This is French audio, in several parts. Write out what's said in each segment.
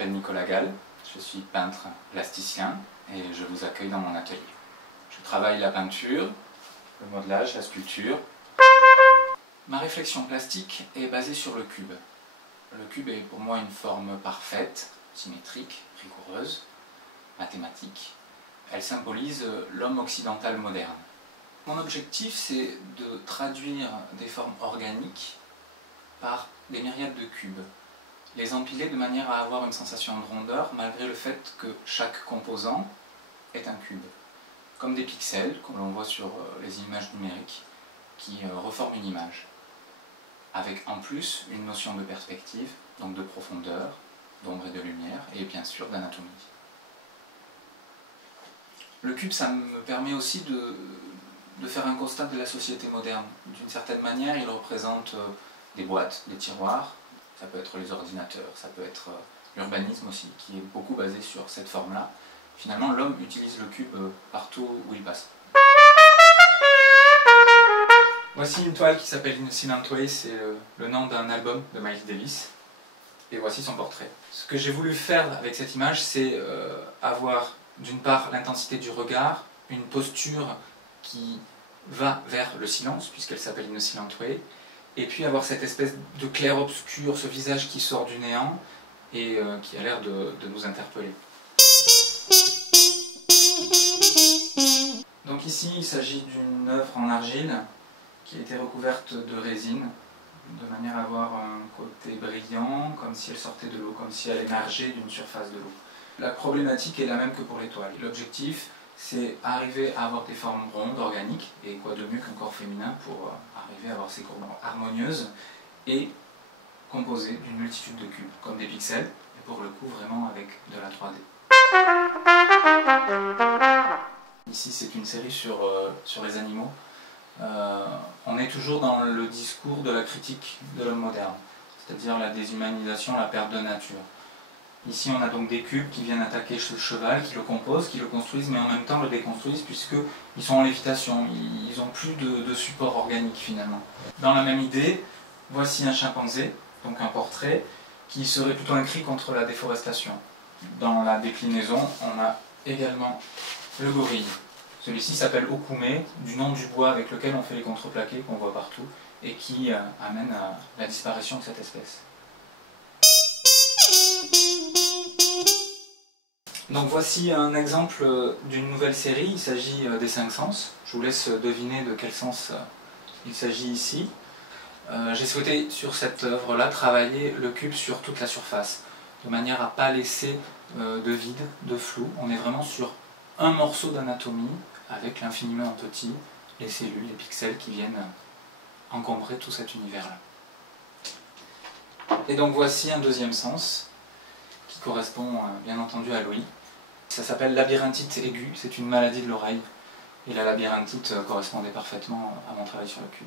m'appelle Nicolas Gall, je suis peintre plasticien et je vous accueille dans mon atelier. Je travaille la peinture, le modelage, la sculpture. Ma réflexion plastique est basée sur le cube. Le cube est pour moi une forme parfaite, symétrique, rigoureuse, mathématique. Elle symbolise l'homme occidental moderne. Mon objectif, c'est de traduire des formes organiques par des myriades de cubes. Les empiler de manière à avoir une sensation de rondeur, malgré le fait que chaque composant est un cube. Comme des pixels, comme l'on voit sur les images numériques, qui reforment une image. Avec en plus une notion de perspective, donc de profondeur, d'ombre et de lumière, et bien sûr d'anatomie. Le cube, ça me permet aussi de faire un constat de la société moderne. D'une certaine manière, il représente des boîtes, des tiroirs, ça peut être les ordinateurs, ça peut être l'urbanisme aussi, qui est beaucoup basé sur cette forme-là. Finalement, l'homme utilise le cube partout où il passe. Voici une toile qui s'appelle Innocent Way, c'est le nom d'un album de Miles Davis. Et voici son portrait. Ce que j'ai voulu faire avec cette image, c'est avoir d'une part l'intensité du regard, une posture qui va vers le silence, puisqu'elle s'appelle Innocent Way, et puis avoir cette espèce de clair-obscur, ce visage qui sort du néant et qui a l'air de nous interpeller. Donc ici, il s'agit d'une œuvre en argile qui a été recouverte de résine, de manière à avoir un côté brillant, comme si elle sortait de l'eau, comme si elle émergeait d'une surface de l'eau. La problématique est la même que pour l'étoile. L'objectif, c'est arriver à avoir des formes rondes, organiques, et quoi de mieux qu'un corps féminin pour arriver à avoir ces courbes harmonieuses et composées d'une multitude de cubes, comme des pixels, et pour le coup vraiment avec de la 3D. Ici, c'est une série sur les animaux. On est toujours dans le discours de la critique de l'homme moderne, c'est-à-dire la déshumanisation, la perte de nature. Ici, on a donc des cubes qui viennent attaquer ce cheval, qui le composent, qui le construisent, mais en même temps le déconstruisent, puisqu'ils sont en lévitation, ils n'ont plus de support organique finalement. Dans la même idée, voici un chimpanzé, donc un portrait, qui serait plutôt un cri contre la déforestation. Dans la déclinaison, on a également le gorille. Celui-ci s'appelle Okume, du nom du bois avec lequel on fait les contreplaqués qu'on voit partout, et qui amène à la disparition de cette espèce. Donc voici un exemple d'une nouvelle série, il s'agit des 5 sens. Je vous laisse deviner de quel sens il s'agit ici. J'ai souhaité sur cette œuvre-là travailler le cube sur toute la surface, de manière à ne pas laisser de vide, de flou. On est vraiment sur un morceau d'anatomie avec l'infiniment petit, les cellules, les pixels qui viennent encombrer tout cet univers-là. Et donc voici un deuxième sens qui correspond bien entendu à l'ouïe. Ça s'appelle labyrinthite aiguë, c'est une maladie de l'oreille. Et la labyrinthite correspondait parfaitement à mon travail sur le cube.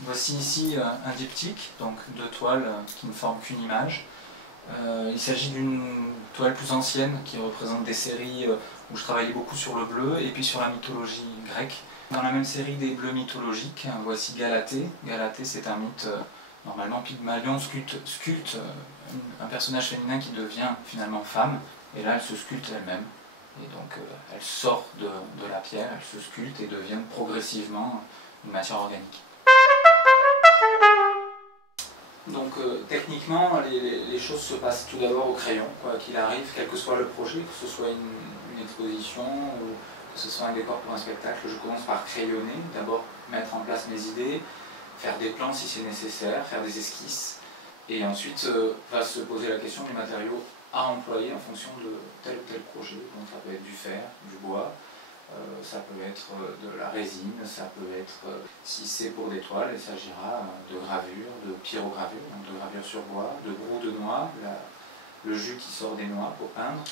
Voici ici un diptyque, donc 2 toiles qui ne forment qu'une image. Il s'agit d'une toile plus ancienne qui représente des séries où je travaillais beaucoup sur le bleu et puis sur la mythologie grecque. Dans la même série des bleus mythologiques, voici Galatée. Galatée, c'est un mythe, normalement Pygmalion sculpte un personnage féminin qui devient finalement femme. Et là, elle se sculpte elle-même. Et donc, elle sort de la pierre, elle se sculpte et devient progressivement une matière organique. Donc, techniquement, les choses se passent tout d'abord au crayon, quoi qu'il arrive, quel que soit le projet, que ce soit une exposition ou que ce soit un décor pour un spectacle. Je commence par crayonner, d'abord mettre en place mes idées, faire des plans si c'est nécessaire, faire des esquisses. Et ensuite, va se poser la question du matériau à employer en fonction de tel ou tel projet. Donc ça peut être du fer, du bois, ça peut être de la résine, ça peut être, si c'est pour des toiles, il s'agira de gravure, de pyrogravure, donc de gravure sur bois, de brou de noix, le jus qui sort des noix pour peindre,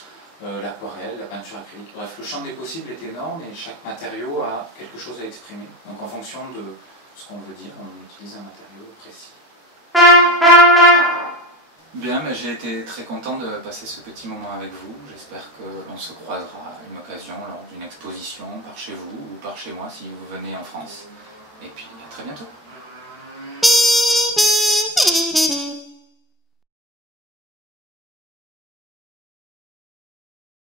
l'aquarelle, la peinture acrylique. Bref, le champ des possibles est énorme et chaque matériau a quelque chose à exprimer. Donc en fonction de ce qu'on veut dire, on utilise un matériau précis. Bien, mais j'ai été très content de passer ce petit moment avec vous. J'espère qu'on se croisera à une occasion lors d'une exposition par chez vous ou par chez moi si vous venez en France. Et puis à très bientôt.